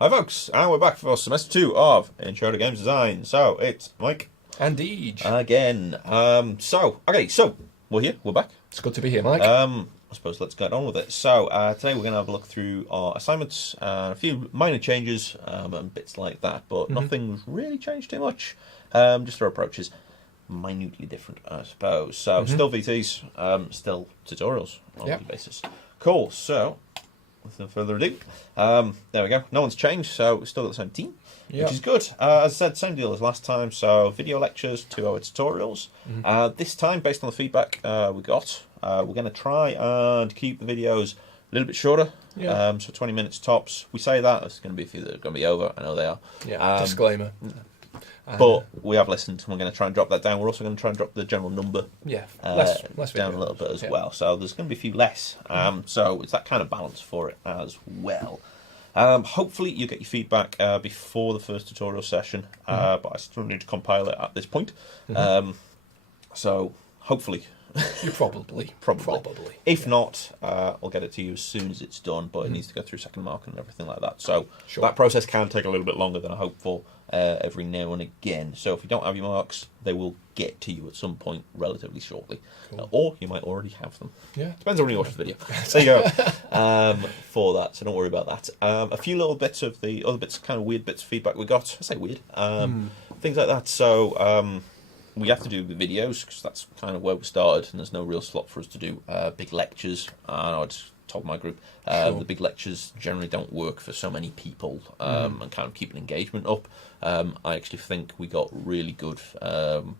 Hi folks, and we're back for semester 2 of Intro to Games Design. So it's Mike and Deej again. So we're here, we're back. It's good to be here, Mike. I suppose let's get on with it. So today we're going to have a look through our assignments and a few minor changes and bits like that, but nothing's really changed too much. Just our approaches minutely different, I suppose. So still VTs, still tutorials on a basis. Cool. So with no further ado, there we go. No one's changed, so we've still got the same team, which is good. As I said, same deal as last time. So video lectures, 2-hour tutorials. This time, based on the feedback we got, we're going to try and keep the videos a little bit shorter. So 20 minutes tops. We say that there's going to be a few that are going to be over. I know they are. Disclaimer. But we have listened, and we're going to try and drop that down. We're also going to try and drop the general number less down a little bit as well. So there's going to be a few less. So it's that kind of balance for it as well. Hopefully you get your feedback before the first tutorial session, but I still need to compile it at this point. So hopefully... You probably. If not, I'll get it to you as soon as it's done, but it needs to go through second mark and everything like that. So that process can take a little bit longer than I hope for every now and again. So if you don't have your marks, they will get to you at some point relatively shortly. Or you might already have them. Depends on when you watch the video. There you go. For that, so don't worry about that. A few little bits of the other bits, kind of weird bits of feedback we got. I say weird. Things like that. So... we have to do the videos because that's kind of where we started, and there's no real slot for us to do big lectures. I just told my group the big lectures generally don't work for so many people and kind of keep an engagement up. I actually think we got really good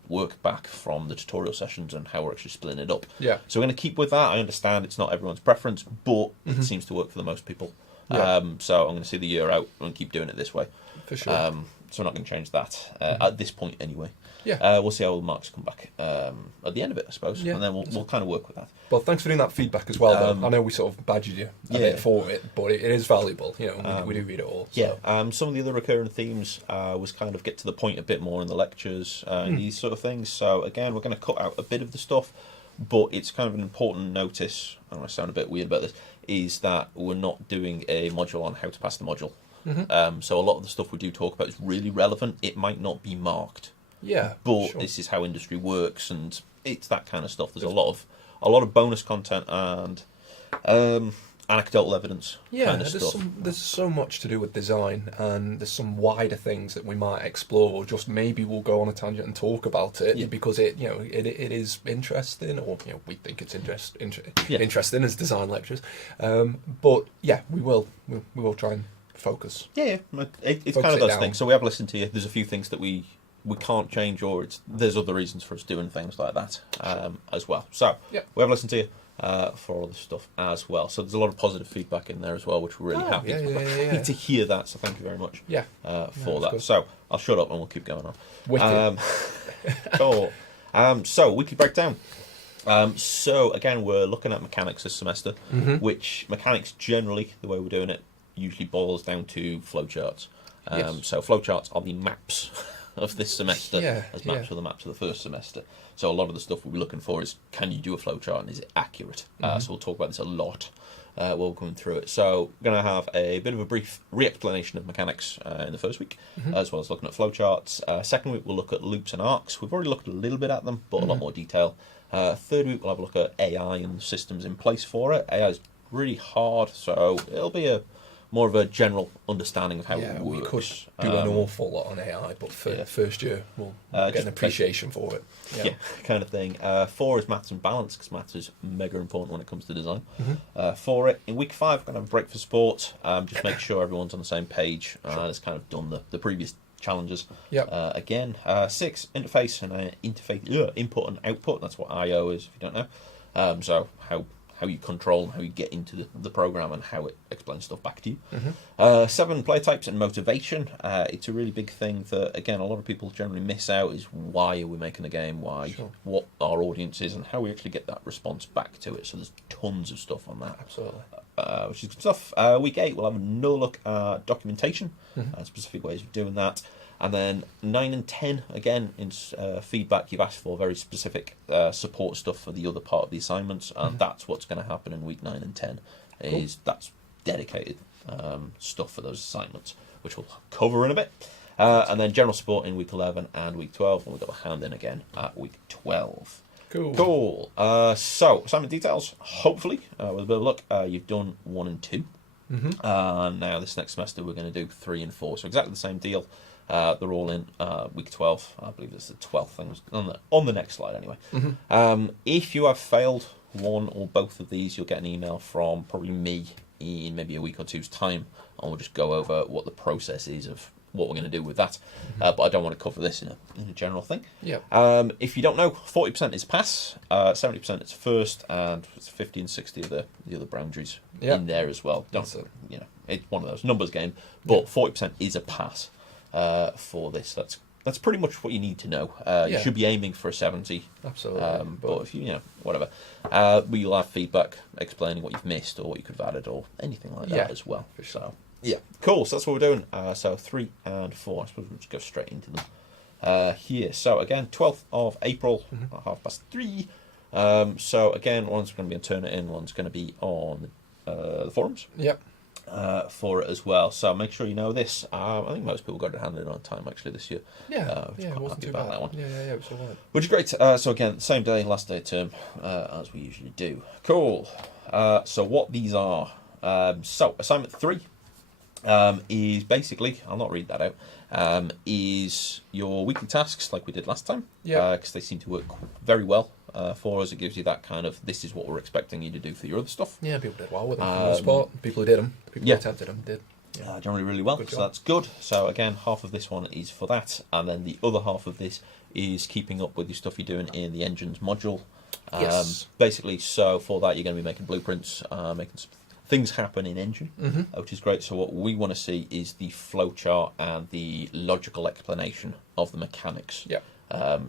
work back from the tutorial sessions and how we're actually splitting it up. So we're going to keep with that. I understand it's not everyone's preference, but it seems to work for the most people. So I'm going to see the year out and keep doing it this way. For sure. So we're not going to change that at this point anyway. We'll see how all the marks come back at the end of it, I suppose, and then we'll kind of work with that. Well, thanks for doing that feedback as well, though. I know we sort of badgered you a bit for it, but it is valuable. You know, we do read it all. So. Some of the other recurring themes was kind of get to the point a bit more in the lectures and these sort of things. So again, we're going to cut out a bit of the stuff, but it's kind of an important notice. I don't want to sound a bit weird about this. Is that we're not doing a module on how to pass the module. So a lot of the stuff we do talk about is really relevant. It might not be marked. But this is how industry works, and it's that kind of stuff. There's a lot of bonus content and anecdotal evidence. Kind of stuff. There's so much to do with design, and there's some wider things that we might explore. Just maybe we'll go on a tangent and talk about it because it is interesting, or we think it's interesting as design lectures. But we will try and focus. It's kind of those things. So we have listened to you. There's a few things that we can't change, or there's other reasons for us doing things like that as well. So we have listened to you for all this stuff as well. So there's a lot of positive feedback in there as well, which we're really happy to hear that. So thank you very much for that. Good. So I'll shut up and we'll keep going on. Cool. So weekly breakdown. So again, we're looking at mechanics this semester, which mechanics generally, the way we're doing it, usually boils down to flowcharts. So flowcharts are the maps of this semester as maps for the maps of the first semester. So a lot of the stuff we'll be looking for is, can you do a flowchart and is it accurate? So we'll talk about this a lot while we're going through it. So we're going to have a bit of a brief re-explanation of mechanics in the first week, as well as looking at flowcharts. Second week we'll look at loops and arcs. We've already looked a little bit at them, but a lot more detail. Third week we'll have a look at AI and the systems in place for it. AI is really hard, so it'll be more of a general understanding of how it works. We could do an awful lot on AI, but for first year we'll get an appreciation for it. Kind of thing. 4 is maths and balance, because maths is mega important when it comes to design. For it, in week 5 we're going to have a break for sport, just make sure everyone's on the same page. It's kind of done the previous challenges. Again, 6, interface and input and output. That's what I/O is, if you don't know. So how you control and how you get into the program and how it explains stuff back to you. 7, play types and motivation. It's a really big thing that, again, a lot of people generally miss out, is why are we making a game, what our audience is, and how we actually get that response back to it. So there's tons of stuff on that. Absolutely. Which is good stuff. Week 8, we'll have another look at documentation, specific ways of doing that. And then 9 and 10, again, in feedback you've asked for very specific support stuff for the other part of the assignments, and that's what's going to happen in week 9 and 10. That's dedicated stuff for those assignments, which we'll cover in a bit. And then general support in week 11 and week 12, and we've got a hand in again at week 12. Cool. So, assignment details, hopefully, with a bit of luck, you've done 1 and 2. Now, this next semester, we're going to do 3 and 4. So, exactly the same deal. They're all in week 12. I believe it's the 12th thing on the next slide, anyway. If you have failed one or both of these, you'll get an email from probably me in maybe a week or two's time, and we'll just go over what the process is of what we're going to do with that. But I don't want to cover this in a general thing. If you don't know, 40% is pass, 70% is first, and it's 50 and 60 of the other boundaries in there as well. It's one of those numbers game, but 40% is a pass for this. That's pretty much what you need to know. You should be aiming for a 70. Absolutely. But if whatever. We'll have feedback explaining what you've missed or what you could have added or anything like that as well. For sure. So, cool. So that's what we're doing. So 3 and 4. I suppose we'll just go straight into them here. So again, 12th of April at 3:30. So again, one's going to be on Turnitin, one's going to be on the forums. For it as well. So make sure you know this. I think most people got it handed in on time actually this year. It wasn't too bad. That one. It was all right. Which is great. So again, same day, last day of term, as we usually do. Cool. So what these are. So assignment 3 is basically, I'll not read that out, is your weekly tasks like we did last time. Because they seem to work very well for us. It gives you that kind of, this is what we're expecting you to do for your other stuff. People did well with them for the most part. People who did them, people who attempted them did. Generally really well, so that's good. So again, half of this one is for that, and then the other half of this is keeping up with your stuff you're doing in the engines module. Basically, so for that you're going to be making blueprints, making some things happen in engine, which is great. So what we want to see is the flowchart and the logical explanation of the mechanics.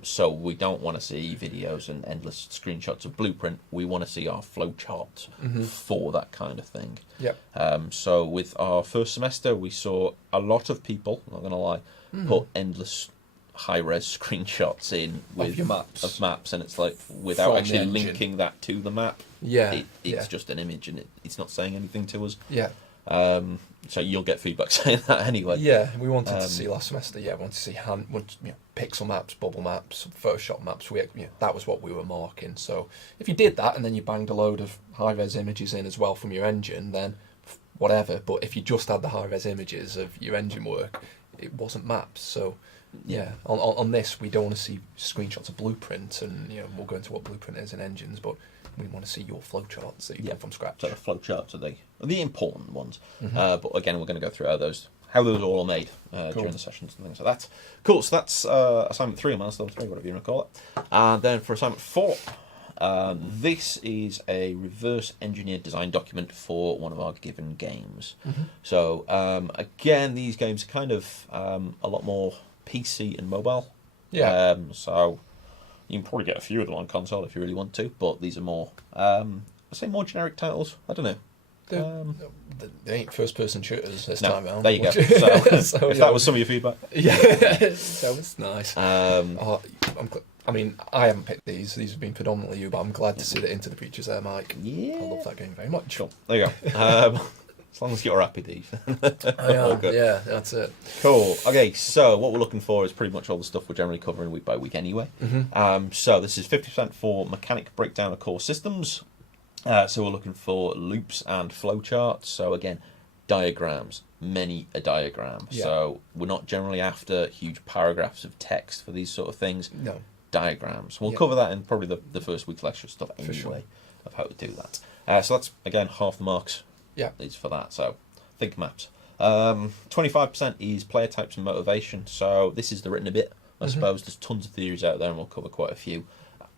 So we don't want to see videos and endless screenshots of blueprint. We want to see our flowcharts for that kind of thing. So with our first semester, we saw a lot of people, not going to lie, put endless high-res screenshots in with of maps, and it's like without actually linking that to the map. It's just an image, and it's not saying anything to us. So you'll get feedback saying that anyway. We wanted to see last semester. We wanted to see pixel maps, bubble maps, Photoshop maps. That was what we were marking. So if you did that and then you banged a load of high-res images in as well from your engine, then whatever. But if you just had the high-res images of your engine work, it wasn't maps. So on this we don't want to see screenshots of blueprints, and we'll go into what blueprint is in engines, but we want to see your flowcharts that you done from scratch. So the flowcharts are the important ones. But again, we're going to go through how those all are made during the sessions and things like that. Cool. So that's assignment 3 or milestone 3, whatever you want to call it. And then for assignment 4, this is a reverse engineered design document for one of our given games. So again, these games are kind of a lot more PC and mobile. So you can probably get a few of them on console if you really want to, but these are more, I say more generic titles. I don't know. They ain't first-person shooters this time around. There you go. So if that was some of your feedback. That was nice. I haven't picked these. These have been predominantly you, but I'm glad to see that Into the Breaches there, Mike. I love that game very much. Cool. There you go. As long as you're happy, Dave. I am. That's it. Cool. Okay, so what we're looking for is pretty much all the stuff we're generally covering week by week anyway. So this is 50% for mechanic breakdown of core systems. So we're looking for loops and flowcharts. So again, diagrams, many a diagram. So we're not generally after huge paragraphs of text for these sort of things. No. Diagrams. We'll cover that in probably the first week's lecture stuff anyway, of how to do that. So that's, again, half the marks. Is for that. So think maps. 25% is player types and motivation. So this is the written a bit, I suppose. There's tons of theories out there, and we'll cover quite a few.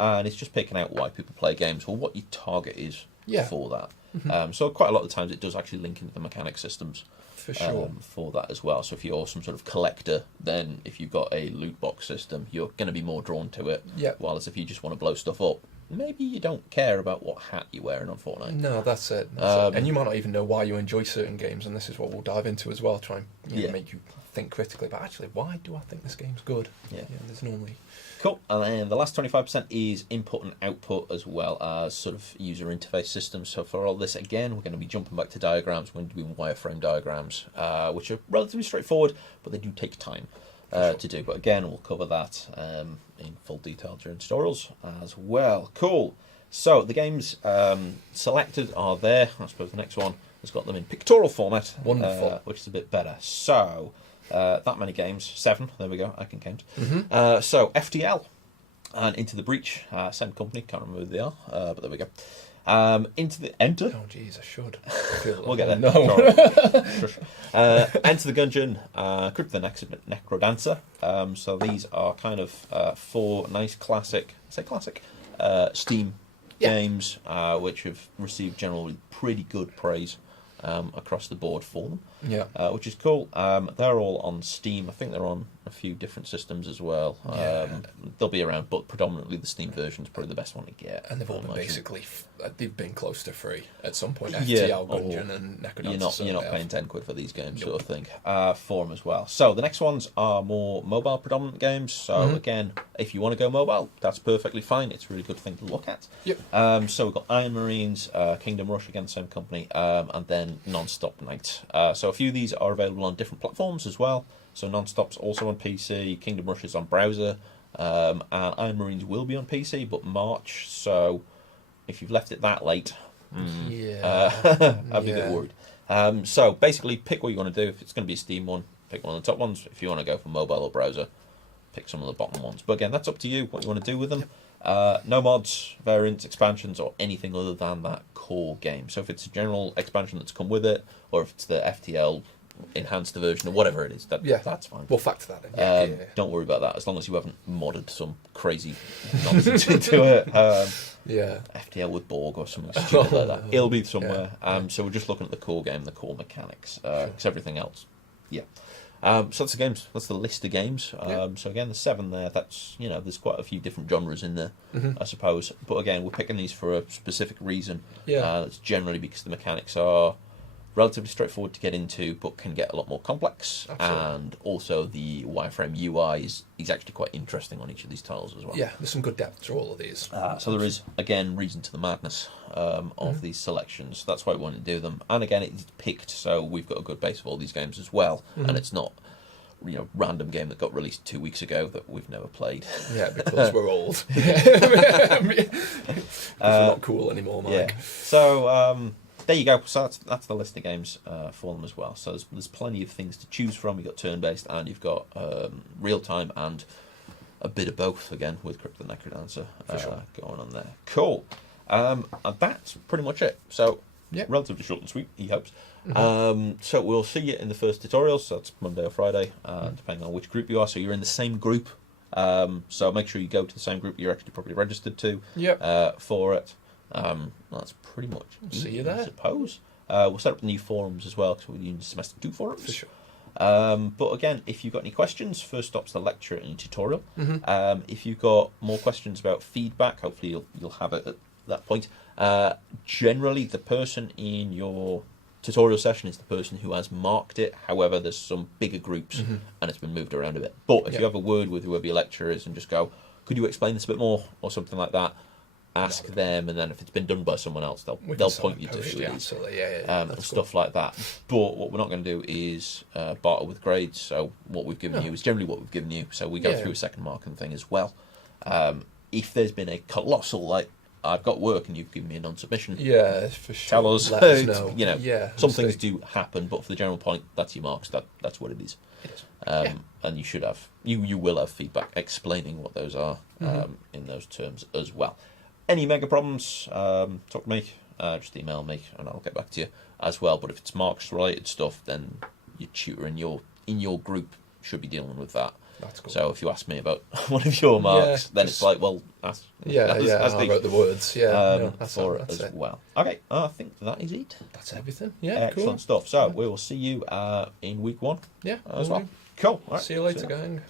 And it's just picking out why people play games, or what your target is for that. So quite a lot of the times it does actually link into the mechanic systems for that as well. So if you're some sort of collector, then if you've got a loot box system, you're going to be more drawn to it. While as if you just want to blow stuff up, maybe you don't care about what hat you're wearing on Fortnite. No, that's it. And you might not even know why you enjoy certain games, and this is what we'll dive into as well. Try and make you think critically. But actually, why do I think this game's good? Yeah, there's normally. Cool. And then the last 25% is input and output, as well as sort of user interface systems. So for all this, again, we're going to be jumping back to diagrams. We're going to be doing wireframe diagrams, which are relatively straightforward, but they do take time to do. But again, we'll cover that in full detail during tutorials as well. Cool. So the games selected are there. I suppose the next one has got them in pictorial format. Wonderful. Which is a bit better. So... that many games, 7, there we go, I can count. So, FTL and Into the Breach, same company, can't remember who they are, but there we go. Enter. Oh, jeez, I should. We'll get there. No. Enter the Gungeon, Crypt the Necrodancer. So these are kind of 4 nice classic Steam games, which have received generally pretty good praise. Across the board for them, which is cool. They're all on Steam. I think they're on a few different systems as well. They'll be around, but predominantly the Steam version is probably the best one to get. And they've all been basically they've been close to free at some point. FTL, Gungeon, and Necrodancer. You're not paying £10 for these games, sort of thing, for them as well. So the next ones are more mobile predominant games. So again, if you want to go mobile, that's perfectly fine. It's a really good thing to look at. So we've got Iron Marines, Kingdom Rush, again, same company, and then Non-Stop Night. So a few of these are available on different platforms as well. So Non-Stop's also on PC, Kingdom Rush is on browser, and Iron Marines will be on PC, but March, so if you've left it that late, I'd be a bit worried. So basically, pick what you want to do. If it's going to be a Steam one, pick one of the top ones. If you want to go for mobile or browser, pick some of the bottom ones. But again, that's up to you, what you want to do with them. No mods, variants, expansions, or anything other than that core game. So if it's a general expansion that's come with it, or if it's the FTL enhanced version, or whatever it is, that's fine. We'll factor that in. Don't worry about that, as long as you haven't modded some crazy nonsense into it. FTL with Borg or something stupid like that. It'll be somewhere. So we're just looking at the core game, the core mechanics. Because everything else, so that's the games. That's the list of games. So again, the 7 there. That's there's quite a few different genres in there, I suppose. But again, we're picking these for a specific reason. It's generally because the mechanics are relatively straightforward to get into, but can get a lot more complex. Absolutely. And also the wireframe UI is actually quite interesting on each of these titles as well. Yeah, there's some good depth to all of these. So there is, again, reason to the madness of these selections. That's why we want to do them. And again, it's picked, so we've got a good base of all these games as well. And it's not random game that got released 2 weeks ago that we've never played. Yeah, because we're old. Because we're not cool anymore, Mike. So there you go. So that's the list of games for them as well. So there's plenty of things to choose from. You've got turn-based and you've got real-time and a bit of both, again, with Crypt the Necrodancer going on there. Cool. And that's pretty much it. So relatively short and sweet, he hopes. So we'll see you in the first tutorial. So that's Monday or Friday, depending on which group you are. So you're in the same group. So make sure you go to the same group you're actually probably registered to for it. That's pretty much see you there, I suppose. We'll set up the new forums as well, because we're using semester 2 forums. For sure. But again, if you've got any questions, first stop's the lecture and tutorial. If you've got more questions about feedback, hopefully you'll have it at that point. Generally, the person in your tutorial session is the person who has marked it. However, there's some bigger groups and it's been moved around a bit. But if you have a word with whoever your lecturer is and just go, could you explain this a bit more, or something like that, ask them, and then if it's been done by someone else, they'll point you to who it is, and stuff like that. But what we're not going to do is barter with grades. So what we've given you is generally what we've given you. So we go through a second marking thing as well. If there's been a colossal, like, I've got work and you've given me a non-submission, for sure. Tell us. Let us know. Some things do happen, but for the general point, that's your marks. That's what it is. And you should have, you will have feedback explaining what those are in those terms as well. Any mega problems, talk to me, just email me and I'll get back to you as well. But if it's marks related stuff, then your tutor in your group should be dealing with that. That's cool. So if you ask me about one of your marks, then it's like, well, ask I wrote the words, for it as well. Okay, I think that is it. That's everything. Excellent stuff. So we will see you in week 1 as well. Cool. All right. See you later, gang.